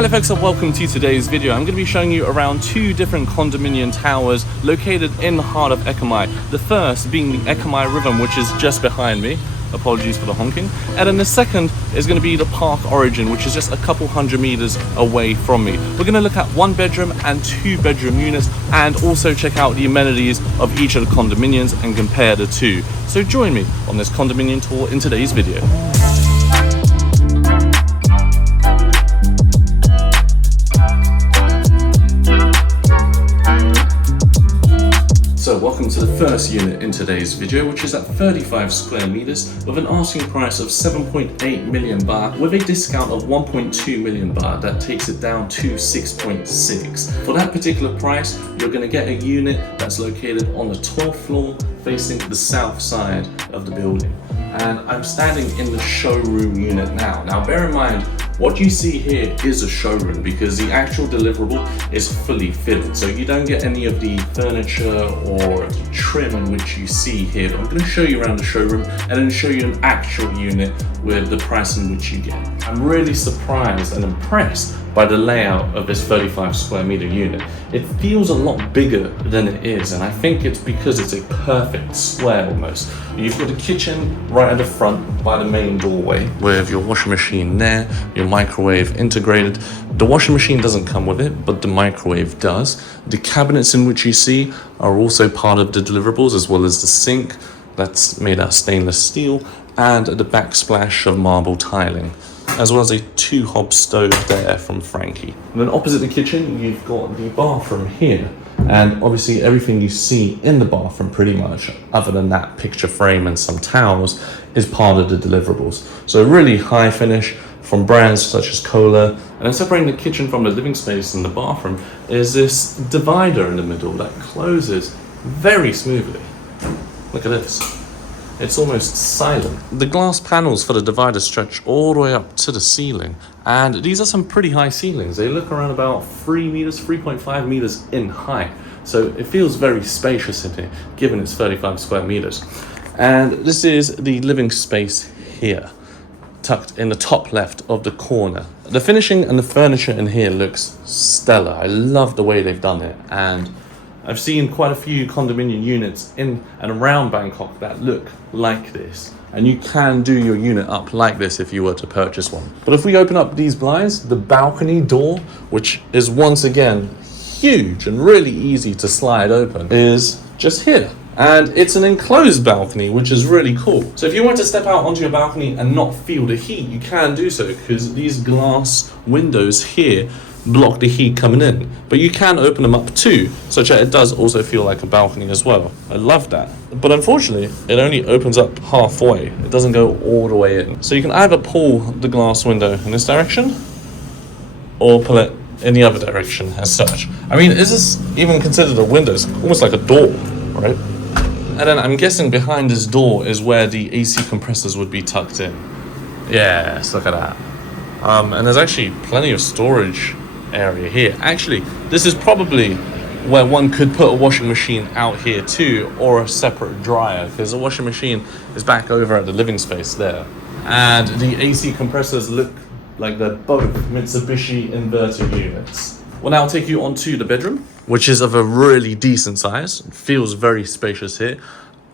Hello folks and welcome to today's video. I'm going to be showing you around two different condominium towers located in the heart of Ekkamai. The first being the Ekkamai River, which is just behind me. Apologies for the honking. And then the second is going to be the Park Origin, which is just a couple hundred meters away from me. We're going to look at 1 bedroom and 2 bedroom units and also check out the amenities of each of the condominiums and compare the two. So join me on this condominium tour in today's video. So welcome to the first unit in today's video, which is at 35 square meters with an asking price of 7.8 million baht with a discount of 1.2 million baht. That takes it down to 6.6. For that particular price, you're going to get a unit that's located on the 12th floor facing the south side of the building. And I'm standing in the showroom unit now. Now bear in mind, what you see here is a showroom because the actual deliverable is fully fitted. So you don't get any of the furniture or the trim in which you see here. But I'm going to show you around the showroom and then show you an actual unit with the price in which you get. I'm really surprised and impressed by the layout of this 35 square meter unit. It feels a lot bigger than it is, and I think it's because it's a perfect square almost. You've got a kitchen right at the front by the main doorway with your washing machine there, your microwave integrated. The washing machine doesn't come with it, but the microwave does. The cabinets in which you see are also part of the deliverables, as well as the sink that's made out of stainless steel and the backsplash of marble tiling, as well as a 2-hob stove there from Frankie. And then opposite the kitchen, you've got the bathroom here. And obviously everything you see in the bathroom pretty much, other than that picture frame and some towels, is part of the deliverables. So really high finish from brands such as Cola. And then separating the kitchen from the living space and the bathroom is this divider in the middle that closes very smoothly. Look at this. It's almost silent. The glass panels for the divider stretch all the way up to the ceiling. And these are some pretty high ceilings. They look around about 3 meters, 3.5 meters in height. So it feels very spacious in here, given it's 35 square meters. And this is the living space here, tucked in the top left of the corner. The finishing and the furniture in here looks stellar. I love the way they've done it. And I've seen quite a few condominium units in and around Bangkok that look like this. And you can do your unit up like this if you were to purchase one. But if we open up these blinds, the balcony door, which is once again huge and really easy to slide open, is just here. And it's an enclosed balcony, which is really cool. So if you want to step out onto your balcony and not feel the heat, you can do so because these glass windows here block the heat coming in, but you can open them up too, such that it does also feel like a balcony as well. I love that. But unfortunately, it only opens up halfway. It doesn't go all the way in. So you can either pull the glass window in this direction or pull it in the other direction as such. I mean, is this even considered a window? It's almost like a door, right? And then I'm guessing behind this door is where the AC compressors would be tucked in. Yes, look at that. And there's actually plenty of storage area here. Actually, this is probably where one could put a washing machine out here too, or a separate dryer, because the washing machine is back over at the living space there. And the AC compressors look like they're both Mitsubishi inverter units. Well, now I'll take you onto the bedroom, which is of a really decent size. It feels very spacious here.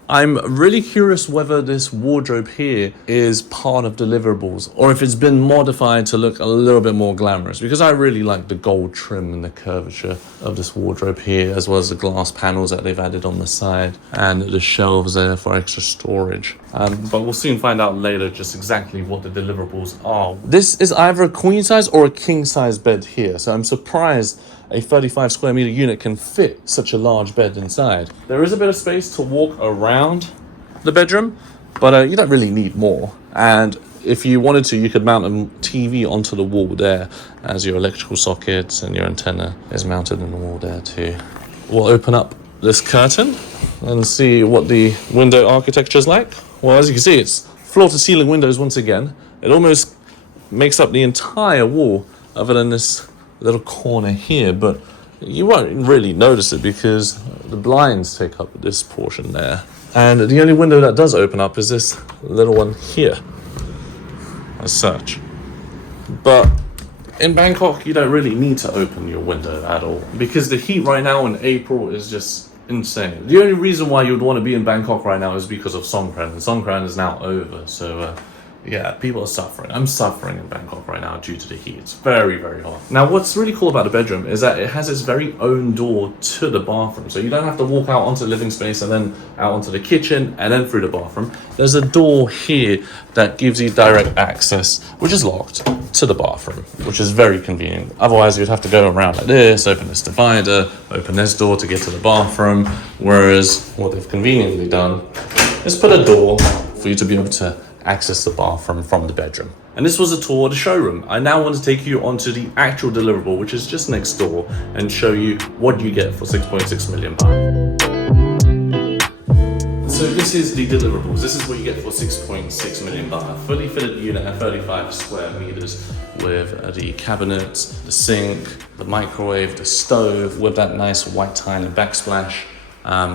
I'm really curious whether this wardrobe here is part of deliverables or if it's been modified to look a little bit more glamorous, because I really like the gold trim and the curvature of this wardrobe here, as well as the glass panels that they've added on the side and the shelves there for extra storage. But we'll soon find out later just exactly what the deliverables are. This is either a queen size or a king size bed here, so I'm surprised a 35 square meter unit can fit such a large bed inside. There is a bit of space to walk around the bedroom, but you don't really need more. And if you wanted to, you could mount a TV onto the wall there, as your electrical sockets and your antenna is mounted in the wall there too. We'll open up this curtain and see what the window architecture is like. Well, as you can see, it's floor to ceiling windows once again. It almost makes up the entire wall, other than this little corner here, but you won't really notice it because the blinds take up this portion there. And the only window that does open up is this little one here, as such. But In Bangkok, you don't really need to open your window at all because the heat right now in April is just insane. The only reason why you would want to be in Bangkok right now is because of Songkran, and Songkran is now over. So yeah, people are suffering. I'm suffering in Bangkok right now due to the heat. It's very, very hot. Now, what's really cool about the bedroom is that it has its very own door to the bathroom. So you don't have to walk out onto the living space and then out onto the kitchen and then through the bathroom. There's a door here that gives you direct access, which is locked, to the bathroom, which is very convenient. Otherwise, you'd have to go around like this, open this divider, open this door to get to the bathroom. Whereas what they've conveniently done is put a door for you to be able to access the bathroom from the bedroom. And this was a tour of the showroom. I now want to take you onto the actual deliverable, which is just next door, and show you what you get for 6.6 million baht. So this is the deliverables. This is what you get for 6.6 million baht. A fully fitted unit at 35 square meters with the cabinets, the sink, the microwave, the stove with that nice white tile and backsplash.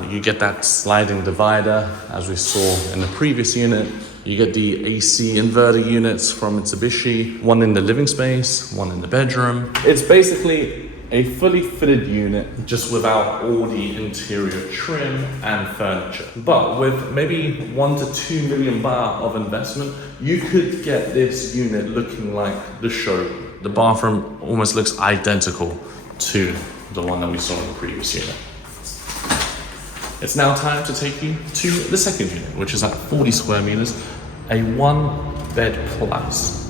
You get that sliding divider as we saw in the previous unit. You get the AC inverter units from Mitsubishi, one in the living space, one in the bedroom. It's basically a fully fitted unit just without all the interior trim and furniture. But with maybe 1 to 2 million baht of investment, you could get this unit looking like the showroom. The bathroom almost looks identical to the one that we saw in the previous unit. It's now time to take you to the second unit, which is at 40 square meters, a 1 bed plus.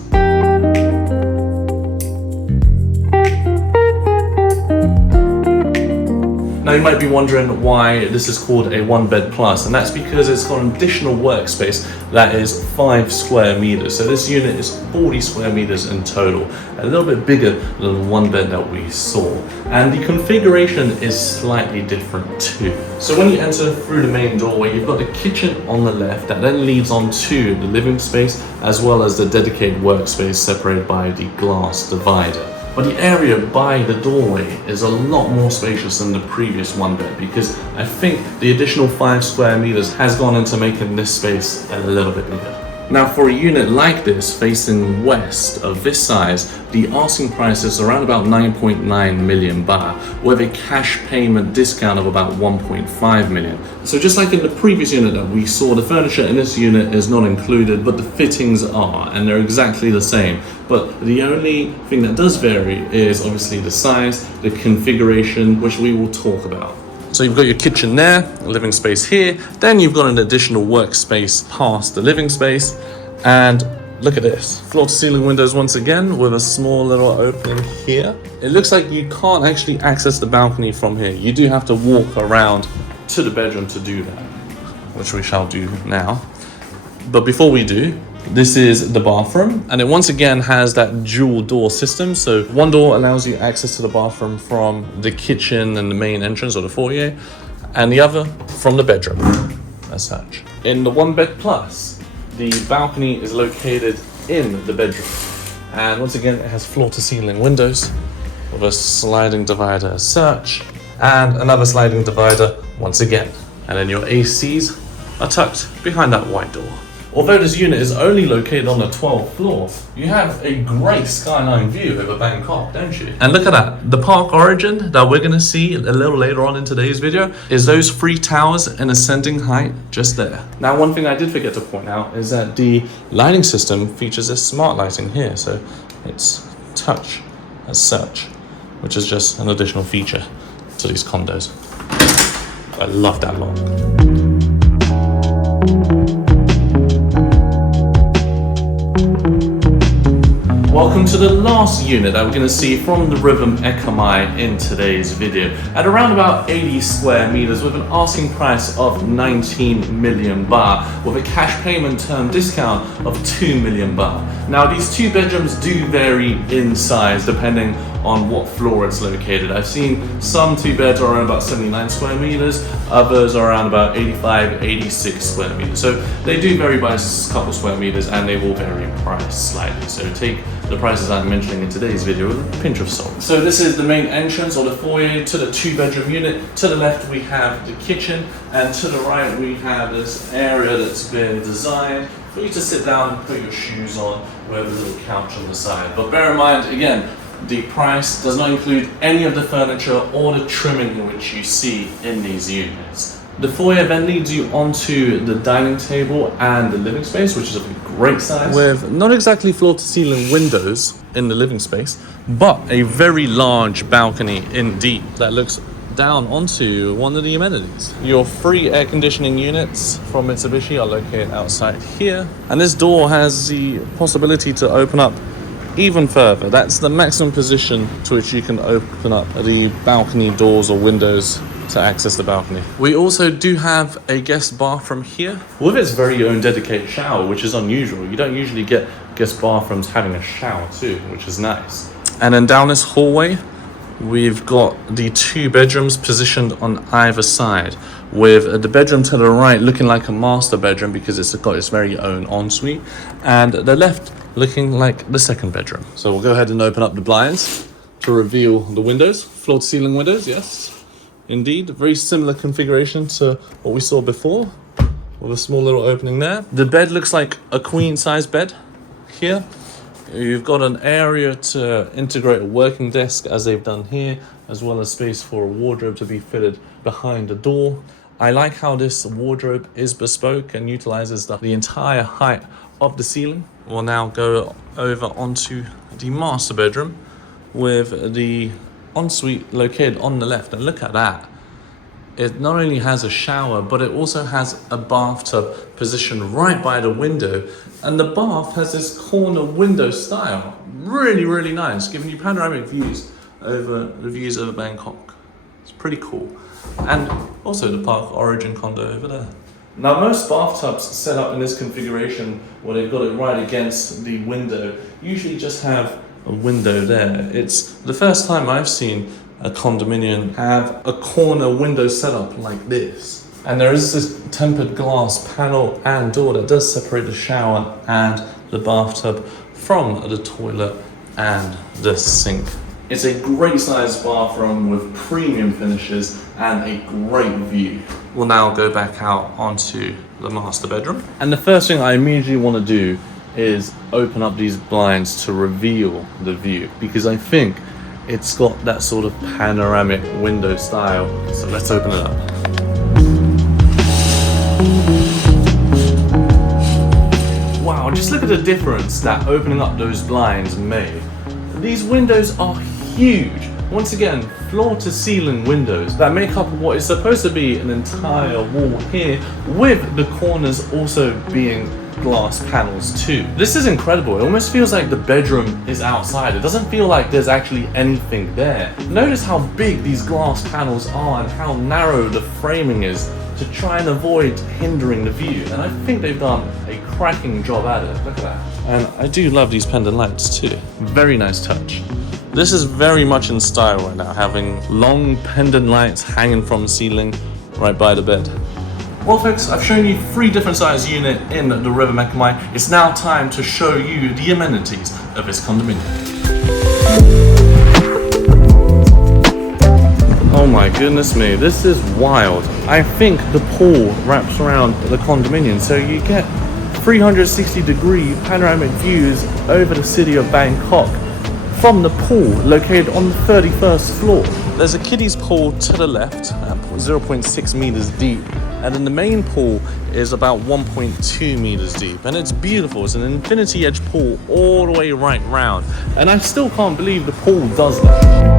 Now you might be wondering why this is called a 1 bed plus, and that's because it's got an additional workspace that is 5 square meters. So this unit is 40 square meters in total, a little bit bigger than the 1 bed that we saw. And the configuration is slightly different too. So when you enter through the main doorway, you've got the kitchen on the left that then leads on to the living space, as well as the dedicated workspace separated by the glass divider. But the area by the doorway is a lot more spacious than the previous 1 bed, because I think the additional 5 square meters has gone into making this space a little bit bigger. Now for a unit like this facing west of this size, the asking price is around about 9.9 million baht with a cash payment discount of about 1.5 million. So just like in the previous unit that we saw, the furniture in this unit is not included, but the fittings are, and they're exactly the same. But the only thing that does vary is obviously the size, the configuration, which we will talk about. So you've got your kitchen there, a living space here, then you've got an additional workspace past the living space, and look at this. Floor to ceiling windows once again with a small little opening here. It looks like you can't actually access the balcony from here. You do have to walk around to the bedroom to do that, which we shall do now. But before we do, this is the bathroom, and it once again has that dual door system. So one door allows you access to the bathroom from the kitchen and the main entrance or the foyer, and the other from the bedroom as such. In the 1 bed plus, the balcony is located in the bedroom, and once again it has floor to ceiling windows with a sliding divider as such, and another sliding divider once again, and then your ACs are tucked behind that white door. Although this unit is only located on the 12th floor, you have a great skyline view over Bangkok, don't you? And look at that. The park origin that we're going to see a little later on in today's video is those 3 towers in ascending height just there. Now, one thing I did forget to point out is that the lighting system features this smart lighting here. So it's touch as such, which is just an additional feature to these condos. I love that look. Welcome to the last unit that we're going to see from the Rhythm Ekkamai in today's video. At around about 80 square meters with an asking price of 19 million baht with a cash payment term discount of 2 million baht. Now these 2 bedrooms do vary in size depending on what floor it's located. I've seen some 2 beds are around about 79 square meters, others are around about 85, 86 square meters. So they do vary by a couple square meters, and they will vary in price slightly. So take the prices I'm mentioning in today's video with a pinch of salt. So this is the main entrance or the foyer to the 2 bedroom unit. To the left we have the kitchen, and to the right we have this area that's been designed for you to sit down and put your shoes on with a little couch on the side. But bear in mind, again, the price does not include any of the furniture or the trimming which you see in these units. The foyer then leads you onto the dining table and the living space, which is a great size, with not exactly floor-to-ceiling windows in the living space, but a very large balcony indeed that looks down onto one of the amenities. Your free air conditioning units from Mitsubishi are located outside here, and this door has the possibility to open up even further. That's the maximum position to which you can open up the balcony doors or windows to access the balcony. We also do have a guest bathroom here with its very own dedicated shower, which is unusual. You don't usually get guest bathrooms having a shower too, which is nice. And then down this hallway, we've got the 2 bedrooms positioned on either side, with the bedroom to the right looking like a master bedroom because it's got its very own ensuite, and the left looking like the second bedroom. So we'll go ahead and open up the blinds to reveal the windows, floor-to-ceiling windows, yes. Indeed, very similar configuration to what we saw before, with a small little opening there. The bed looks like a queen-size bed here. You've got an area to integrate a working desk, as they've done here, as well as space for a wardrobe to be fitted behind the door. I like how this wardrobe is bespoke and utilizes the entire height of the ceiling. We'll now go over onto the master bedroom with the ensuite located on the left, and look at that. It not only has a shower, but it also has a bathtub positioned right by the window, and the bath has this corner window style. Really, really nice, giving you panoramic views over Bangkok. It's pretty cool. And also the Park Origin condo over there. Now, most bathtubs set up in this configuration, where they've got it right against the window, usually just have a window there. It's the first time I've seen a condominium have a corner window setup like this. And there is this tempered glass panel and door that does separate the shower and the bathtub from the toilet and the sink. It's a great sized bathroom with premium finishes and a great view. We'll now go back out onto the master bedroom. And the first thing I immediately want to do is open up these blinds to reveal the view, because I think it's got that sort of panoramic window style. So let's open it up. Wow, just look at the difference that opening up those blinds made. These windows are huge. Once again, floor to ceiling windows that make up what is supposed to be an entire wall here, with the corners also being glass panels too. This is incredible. It almost feels like the bedroom is outside. It doesn't feel like there's actually anything there. Notice how big these glass panels are and how narrow the framing is to try and avoid hindering the view. And I think they've done a cracking job at it. Look at that. And I do love these pendant lights too. Very nice touch. This is very much in style right now, having long pendant lights hanging from the ceiling right by the bed. Well folks, I've shown you 3 different size units in the River Ekkamai. It's now time to show you the amenities of this condominium. Oh my goodness me, this is wild. I think the pool wraps around the condominium, so you get 360-degree panoramic views over the city of Bangkok from the pool located on the 31st floor. There's a kiddies pool to the left at 0.6 meters deep, and then the main pool is about 1.2 meters deep, and it's beautiful. It's an infinity edge pool all the way right round, and I still can't believe the pool does that.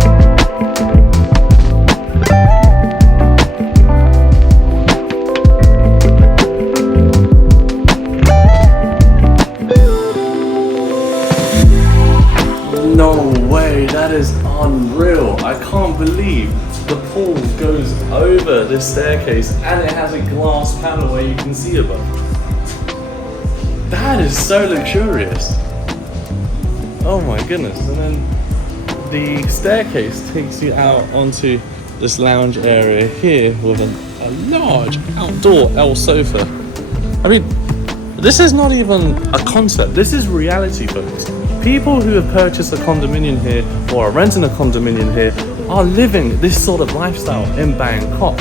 No way, that is unreal. I can't believe the pool goes over this staircase and it has a glass panel where you can see above. That is so luxurious. Oh my goodness. And then the staircase takes you out onto this lounge area here with a large outdoor L sofa. I mean, this is not even a concept, this is reality, folks. People who have purchased a condominium here or are renting a condominium here are living this sort of lifestyle in Bangkok.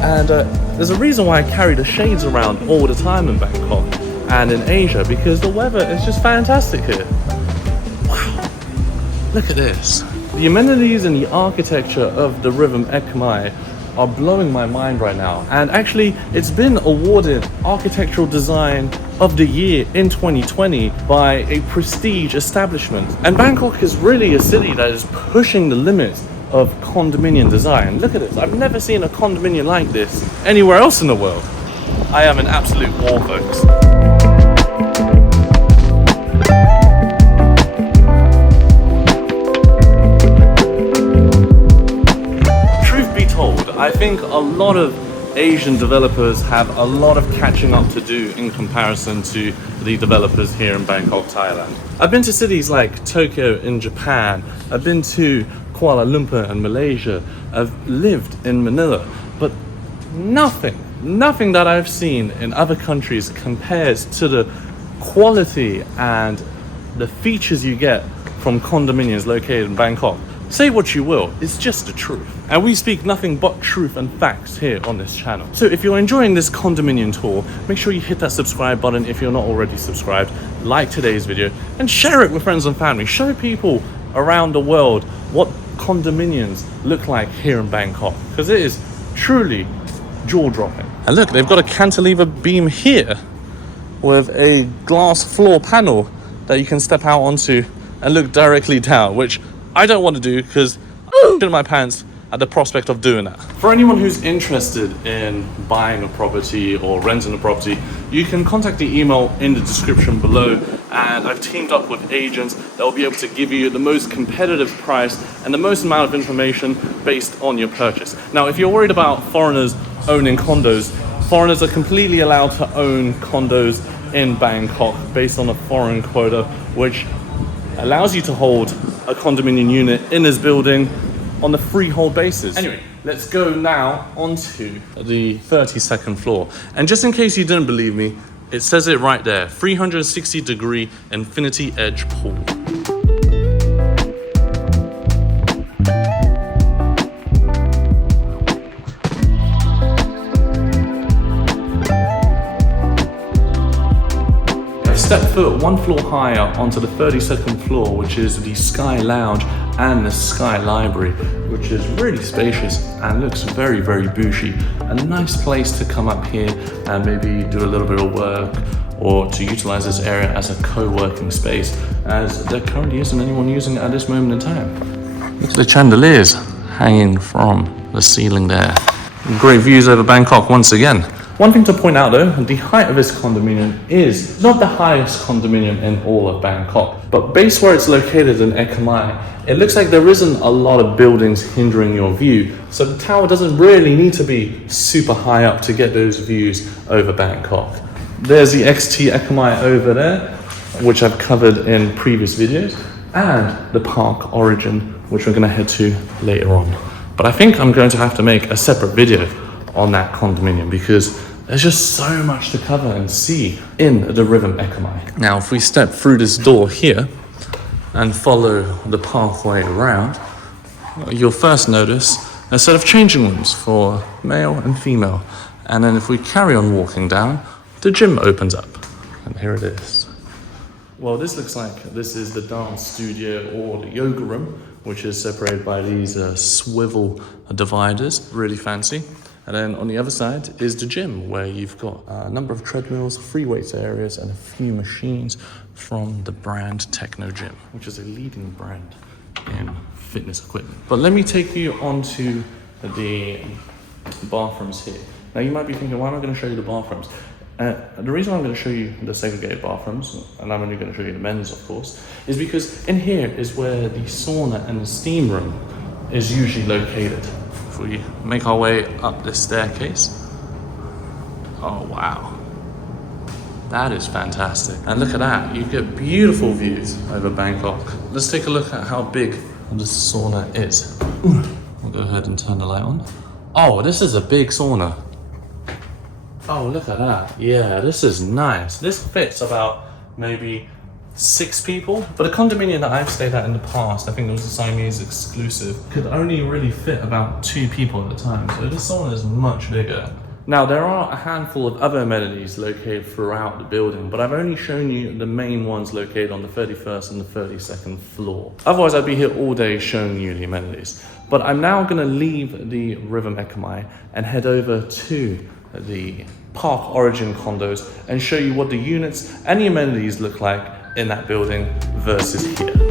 And there's a reason why I carry the shades around all the time in Bangkok and in Asia, because the weather is just fantastic here. Wow. Look at this. The amenities and the architecture of the Mergim Ekkamai are blowing my mind right now. And actually, it's been awarded Architectural Design of the Year in 2020 by a prestige establishment. And Bangkok is really a city that is pushing the limits of condominium design. Look at this. I've never seen a condominium like this anywhere else in the world. I am in absolute awe, folks. I think a lot of Asian developers have a lot of catching up to do in comparison to the developers here in Bangkok, Thailand. I've been to cities like Tokyo in Japan, I've been to Kuala Lumpur in Malaysia, I've lived in Manila, but nothing that I've seen in other countries compares to the quality and the features you get from condominiums located in Bangkok. Say what you will, it's just the truth. And we speak nothing but truth and facts here on this channel. So if you're enjoying this condominium tour, make sure you hit that subscribe button if you're not already subscribed, like today's video, and share it with friends and family. Show people around the world what condominiums look like here in Bangkok, because it is truly jaw-dropping. And look, they've got a cantilever beam here with a glass floor panel that you can step out onto and look directly down, which I don't want to do because I'm in my pants at the prospect of doing that. For anyone who's interested in buying a property or renting a property, you can contact the email in the description below, and I've teamed up with agents that will be able to give you the most competitive price and the most amount of information based on your purchase. Now, if you're worried about foreigners owning condos, foreigners are completely allowed to own condos in Bangkok based on a foreign quota, which allows you to hold a condominium unit in this building on the freehold basis. Anyway, let's go now onto the 32nd floor. And just in case you didn't believe me, it says it right there, 360-degree infinity edge pool. Step foot one floor higher onto the 32nd floor, which is the Sky Lounge and the Sky Library, which is really spacious and looks very, very bushy. A nice place to come up here and maybe do a little bit of work or to utilize this area as a co-working space, as there currently isn't anyone using it at this moment in time. Look at the chandeliers hanging from the ceiling there. Great views over Bangkok once again. One thing to point out though, the height of this condominium is not the highest condominium in all of Bangkok, but based where it's located in Ekkamai, it looks like there isn't a lot of buildings hindering your view, so the tower doesn't really need to be super high up to get those views over Bangkok. There's the XT Ekkamai over there, which I've covered in previous videos, and the Park Origin, which we're going to head to later on. But I think I'm going to have to make a separate video on that condominium because there's just so much to cover and see in the Mergim Ekkamai. Now, if we step through this door here and follow the pathway around, you'll first notice a set of changing rooms for male and female. And then if we carry on walking down, the gym opens up. And here it is. Well, this looks like this is the dance studio or the yoga room, which is separated by these swivel dividers, really fancy. And then on the other side is the gym, where you've got a number of treadmills, free weights areas, and a few machines from the brand Techno Gym, which is a leading brand in fitness equipment. But let me take you onto the bathrooms here. Now you might be thinking, why am I going to show you the bathrooms? The reason I'm going to show you the segregated bathrooms, and I'm only going to show you the men's of course, is because in here is where the sauna and the steam room is usually located. If we make our way up this staircase, oh wow, that is fantastic. And look at that, you get beautiful views over Bangkok. Let's take a look at how big the sauna is. We'll go ahead and turn the light on. Oh, this is a big sauna. Oh, look at that. Yeah, this is nice. This fits about maybe 6 people, but a condominium that I've stayed at in the past, I think it was a Siamese exclusive, could only really fit about 2 people at a time. So this sauna is much bigger. Now, there are a handful of other amenities located throughout the building, but I've only shown you the main ones located on the 31st and the 32nd floor. Otherwise, I'd be here all day showing you the amenities. But I'm now going to leave the River Ekkamai and head over to the Park Origin condos and show you what the units and the amenities look like in that building versus here.